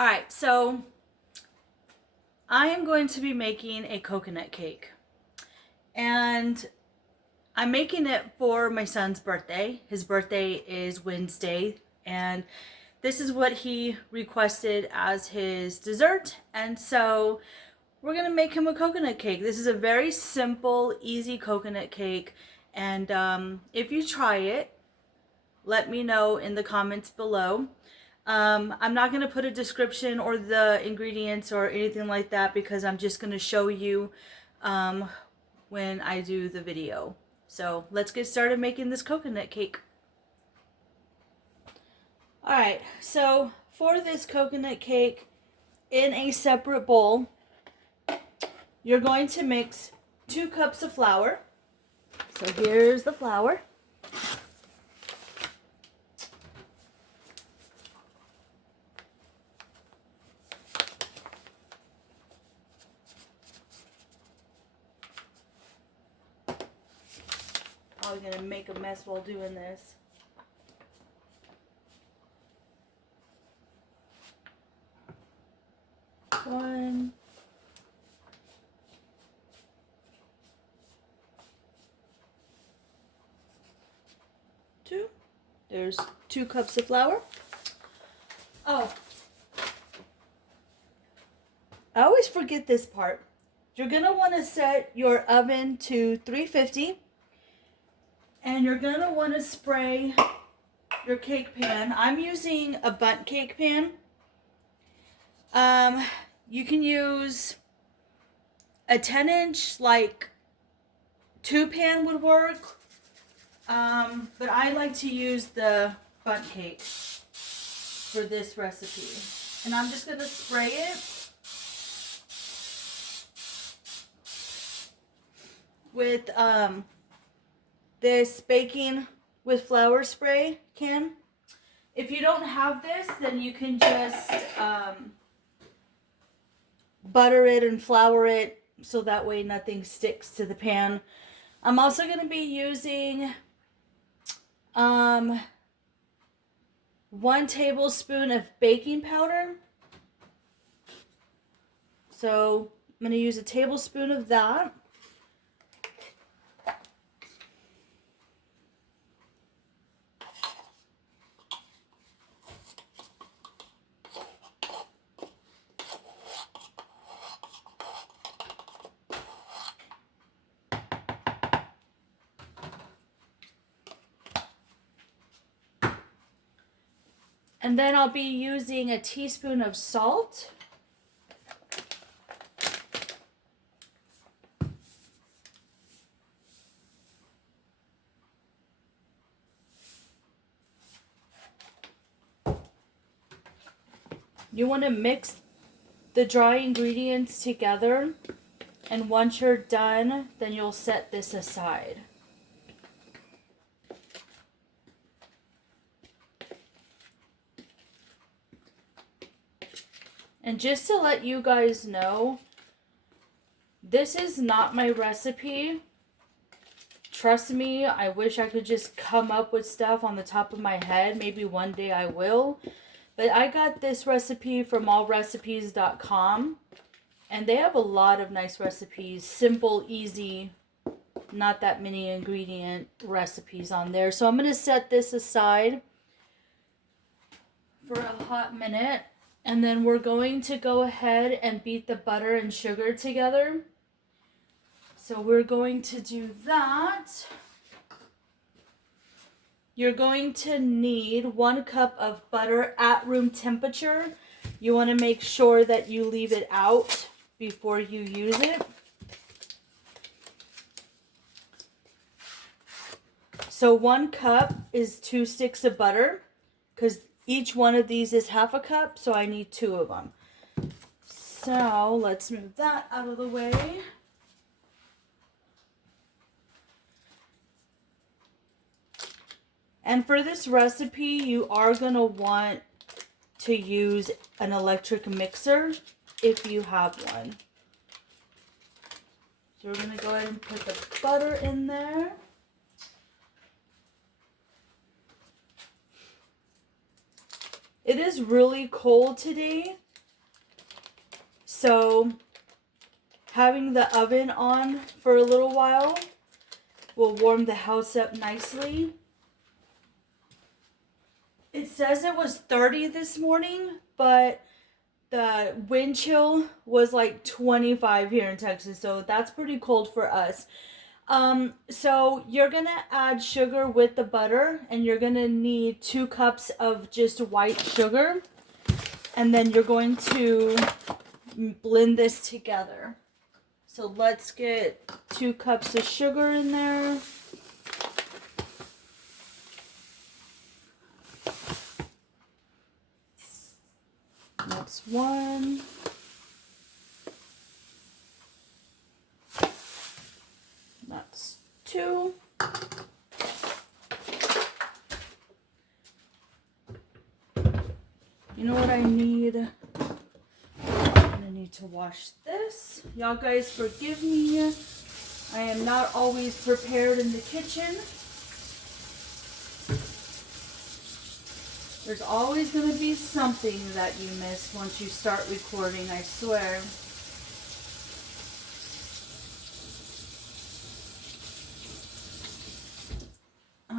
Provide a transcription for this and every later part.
All right, so I am going to be making a coconut cake. And I'm making it for my son's birthday. His birthday is Wednesday, and this is what he requested as his dessert. And so we're gonna make him a coconut cake. This is a very simple, easy coconut cake. And if you try it, let me know in the comments below. I'm not going to put a description or the ingredients or anything like that because I'm just going to show you when I do the video. So let's get started making this coconut cake. Alright, so for this coconut cake, in a separate bowl, you're going to mix 2 cups of flour. So here's the flour. Probably gonna make a mess while doing this. One. Two. There's 2 cups of flour. Oh. I always forget this part. You're gonna want to set your oven to 350. And you're going to want to spray your cake pan. I'm using a bundt cake pan. You can use a 10-inch, like, 2 pan would work. But I like to use the bundt cake for this recipe. And I'm just going to spray it with this baking with flour spray can. If you don't have this, then you can just butter it and flour it so that way nothing sticks to the pan. I'm also going to be using 1 tablespoon of baking powder. So I'm going to use a tablespoon of that. And then I'll be using a teaspoon of salt. You want to mix the dry ingredients together, and once you're done, then you'll set this aside. And just to let you guys know, this is not my recipe. Trust me, I wish I could just come up with stuff on the top of my head. Maybe one day I will. But I got this recipe from allrecipes.com. And they have a lot of nice recipes. Simple, easy, not that many ingredient recipes on there. So I'm going to set this aside for a hot minute. And then we're going to go ahead and beat the butter and sugar together. So we're going to do that. You're going to need 1 cup of butter at room temperature. You want to make sure that you leave it out before you use it. So 1 cup is 2 sticks of butter, because each one of these is half a cup, so I need 2 of them. So let's move that out of the way. And for this recipe, you are going to want to use an electric mixer if you have one. So we're going to go ahead and put the butter in there. It is really cold today, So having the oven on for a little while will warm the house up nicely. It says it was 30 this morning, but the wind chill was like 25 here in Texas, so that's pretty cold for us. So you're gonna add sugar with the butter, and you're gonna need 2 cups of just white sugar, and then you're going to blend this together. So let's get 2 cups of sugar in there. That's 1. That's 2. You know what I need? I'm gonna need to wash this. Y'all guys forgive me. I am not always prepared in the kitchen. There's always gonna be something that you miss once you start recording, I swear.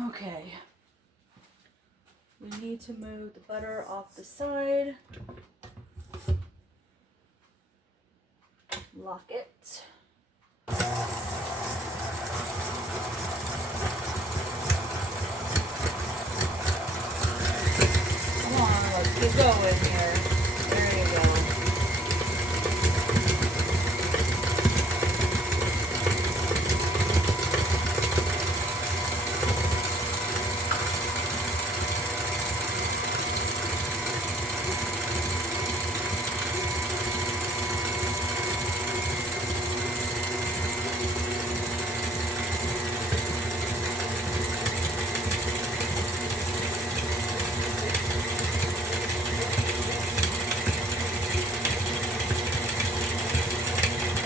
Okay. We need to move the butter off the side. Lock it. Come on, let's get going here. There you go.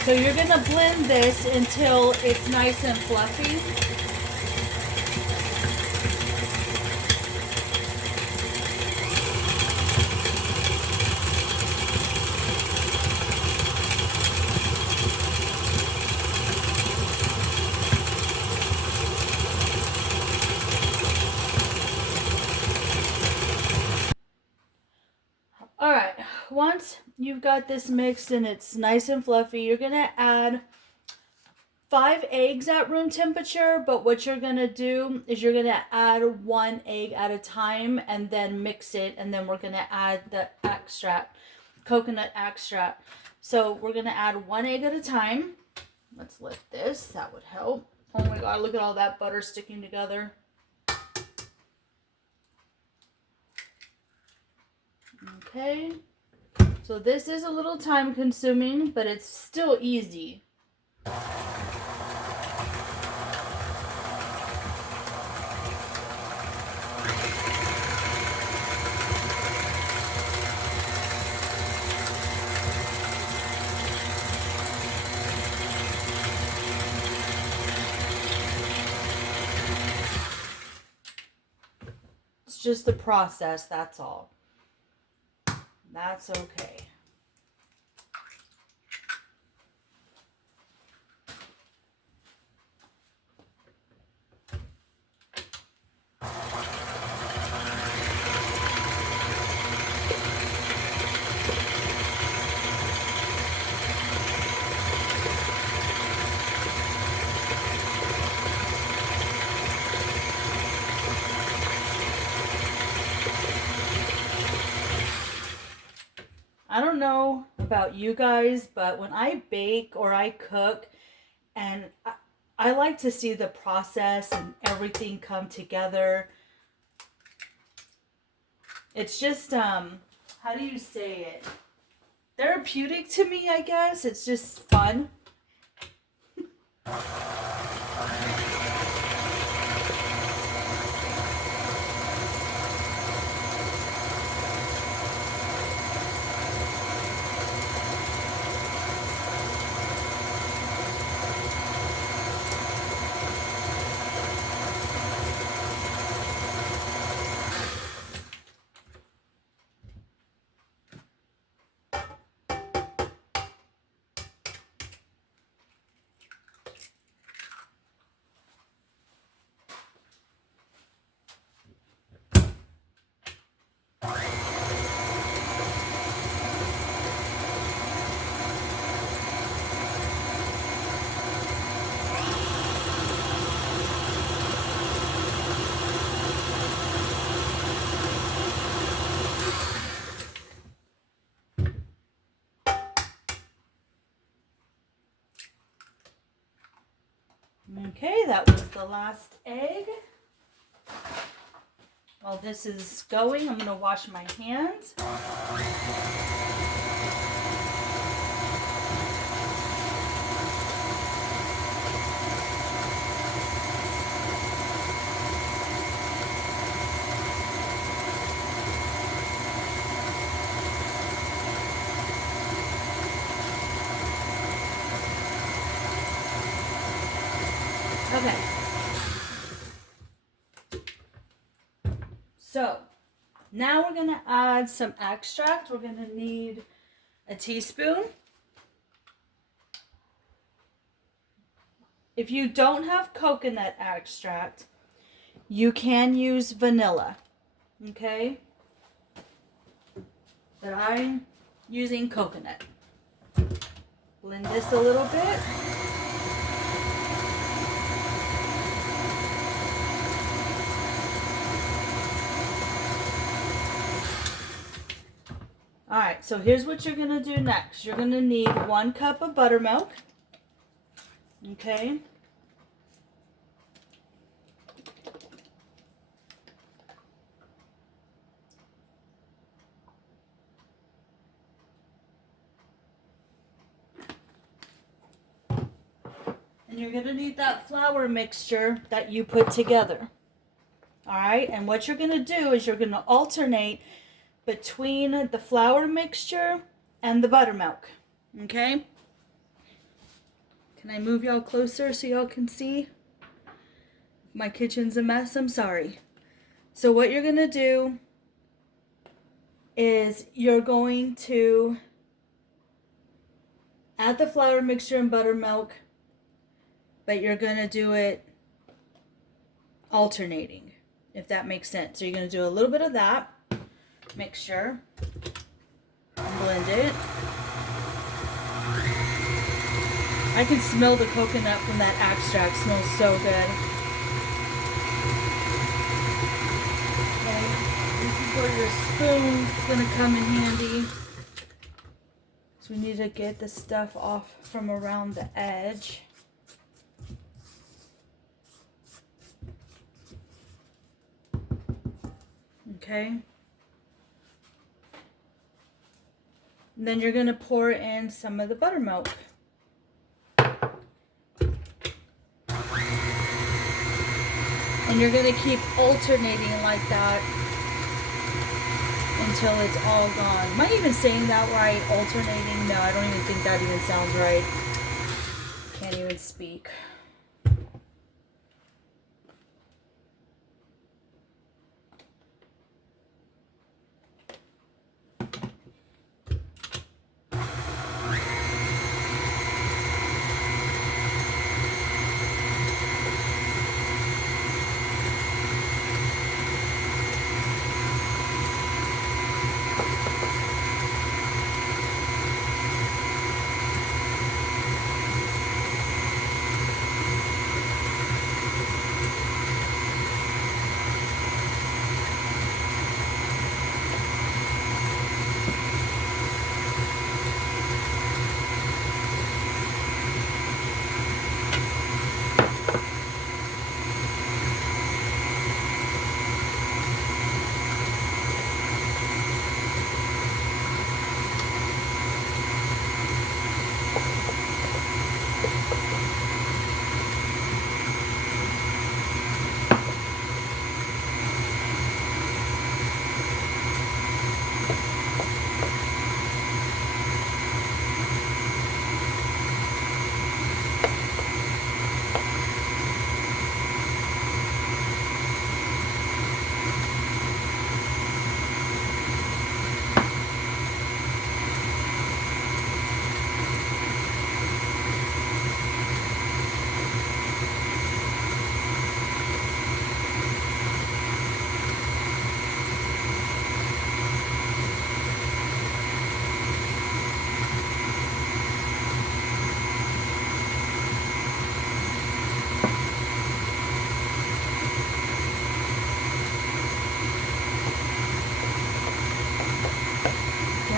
So you're gonna blend this until it's nice and fluffy. Alright, once you've got this mixed and it's nice and fluffy, you're gonna add 5 eggs at room temperature, but what you're gonna do is you're gonna add 1 egg at a time and then mix it, and then we're gonna add the extract, coconut extract. So we're gonna add 1 egg at a time. Let's lift this, that would help. Oh my god, look at all that butter sticking together. Okay, so this is a little time consuming, but it's still easy. It's just a process, that's all. That's okay. I don't know about you guys, but when I bake or I cook, and I like to see the process and everything come together. It's just, how do you say it? Therapeutic to me, I guess. It's just fun. Okay, that was the last egg. While this is going, I'm going to wash my hands. Okay. So, now we're going to add some extract. We're going to need a teaspoon. If you don't have coconut extract, you can use vanilla. Okay? But I'm using coconut. Blend this a little bit. Alright, so here's what you're going to do next. You're going to need 1 cup of buttermilk. Okay. And you're going to need that flour mixture that you put together. Alright, and what you're going to do is you're going to alternate between the flour mixture and the buttermilk. Okay? Can I move y'all closer so y'all can see? My kitchen's a mess, I'm sorry. So what you're going to do is you're going to add the flour mixture and buttermilk, but you're going to do it alternating, if that makes sense. So you're going to do a little bit of that mixture, blend it. I can smell the coconut from that extract. It smells so good. Okay, this is where your spoon is going to come in handy. So we need to get the stuff off from around the edge. Okay. And then you're going to pour in some of the buttermilk. And you're going to keep alternating like that until it's all gone. Am I even saying that right? Alternating? No, I don't even think that even sounds right. Can't even speak.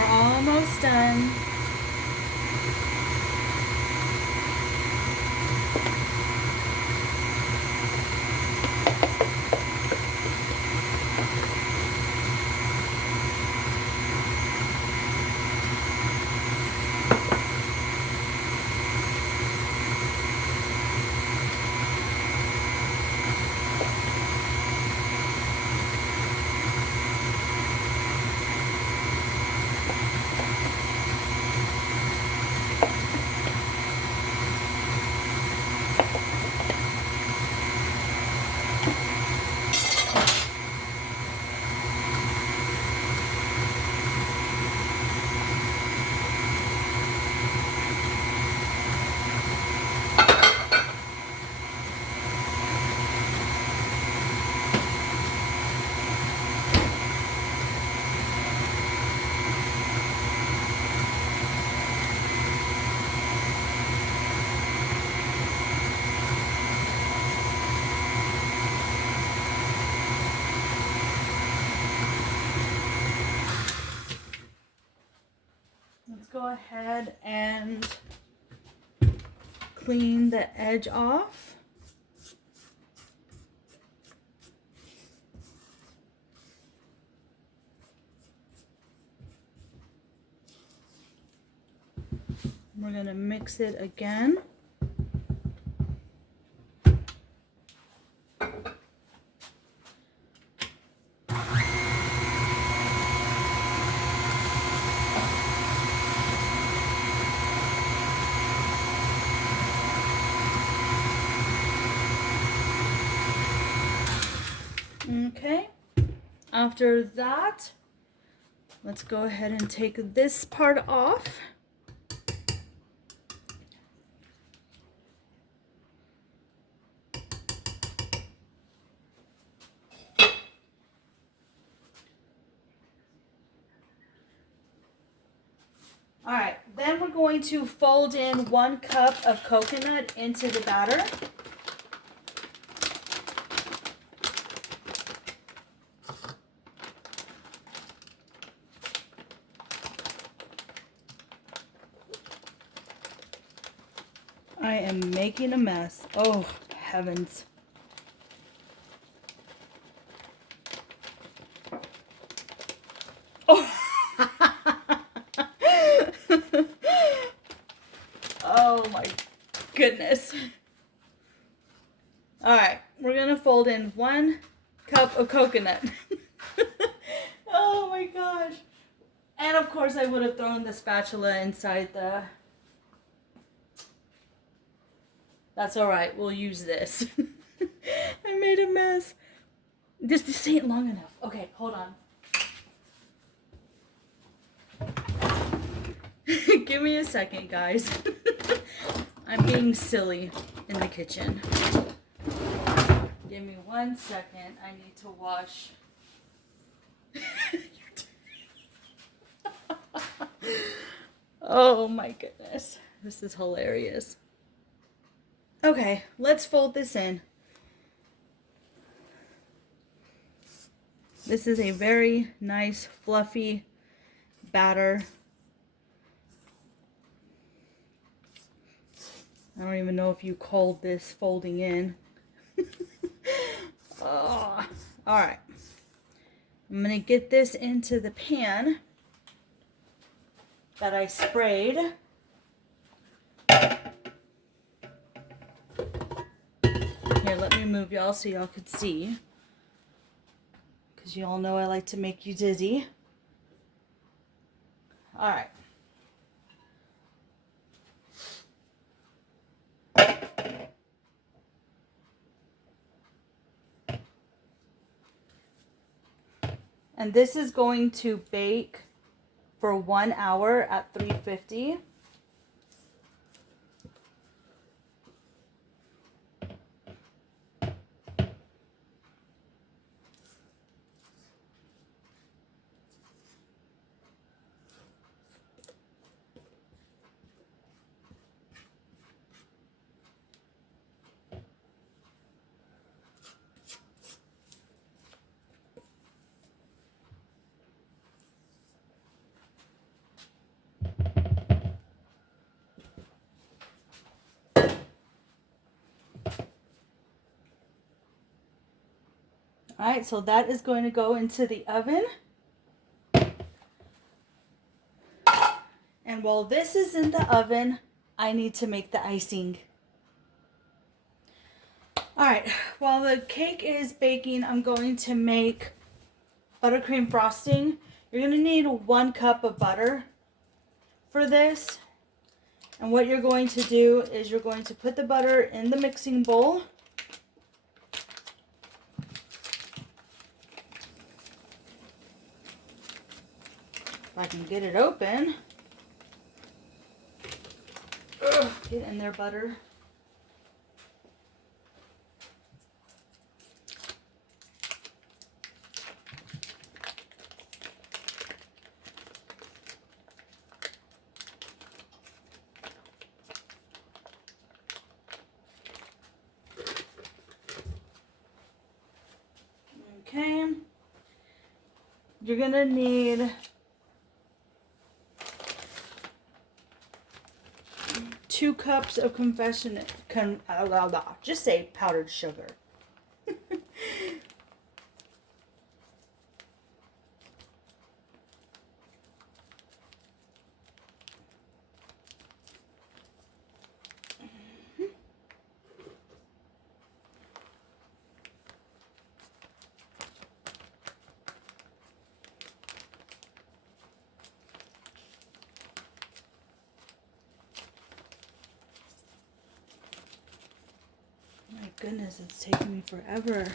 Almost done. let's go ahead and clean the edge off. We're going to mix it again. Okay, after that, let's go ahead and take this part off. All right, then we're going to fold in 1 cup of coconut into the batter. I am making a mess. Oh, heavens. Oh. Oh my goodness. All right, we're going to fold in 1 cup of coconut. Oh my gosh. And of course I would have thrown the spatula inside the... That's all right. We'll use this. I made a mess. This ain't long enough. Okay, hold on. Give me a second, guys. I'm being silly in the kitchen. Give me 1 second. I need to wash. Oh my goodness. This is hilarious. Okay, let's fold this in. This is a very nice, fluffy batter. I don't even know if you called this folding in. Oh, all right. I'm going to get this into the pan that I sprayed. Here, let me move y'all so y'all could see. Because you all know I like to make you dizzy. All right. And this is going to bake for 1 hour at 350. All right, so that is going to go into the oven. And while this is in the oven, I need to make the icing. All right, while the cake is baking, I'm going to make buttercream frosting. You're going to need 1 cup of butter for this. And what you're going to do is you're going to put the butter in the mixing bowl. If I can get it open. Ugh, get in there, butter. Okay. You're gonna need 2 cups of just say powdered sugar. My goodness, it's taking me forever.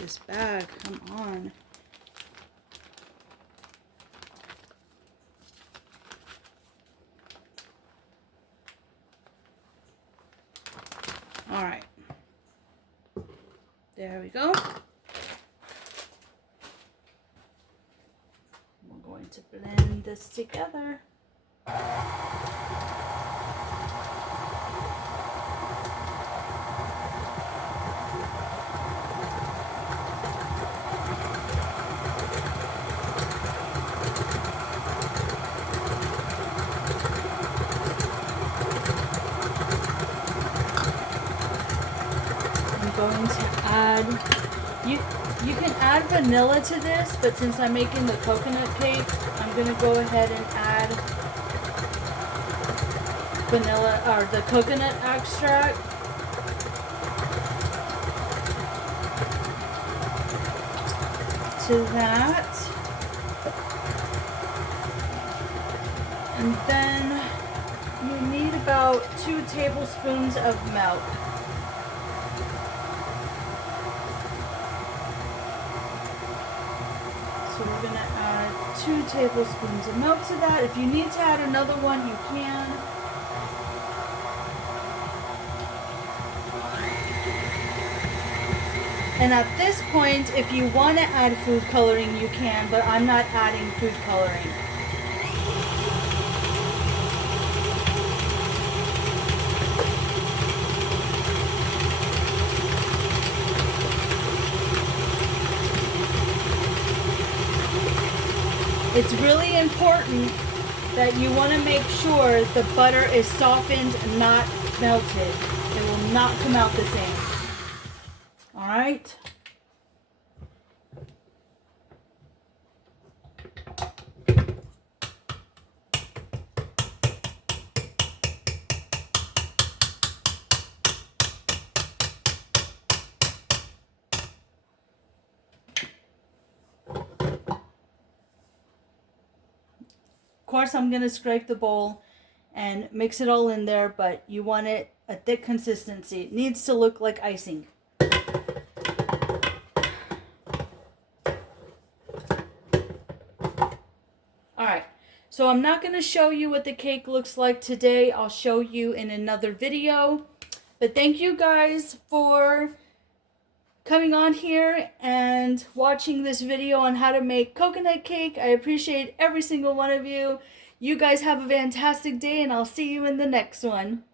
This bag, come on. All right. There we go. We're going to blend this together. Going to add, you can add vanilla to this, but since I'm making the coconut cake, I'm going to go ahead and add vanilla or the coconut extract. To that. And then you need about 2 tablespoons of milk. So we're going to add 2 tablespoons of milk to that. If you need to add another one, you can. And at this point, if you want to add food coloring, you can, but I'm not adding food coloring. It's really important that you want to make sure the butter is softened and not melted. It will not come out the same. All right. Of course, I'm going to scrape the bowl and mix it all in there, but you want it a thick consistency. It needs to look like icing. Alright, so I'm not going to show you what the cake looks like today. I'll show you in another video. But thank you guys for coming on here and watching this video on how to make coconut cake. I appreciate every single one of you. You guys have a fantastic day, and I'll see you in the next one.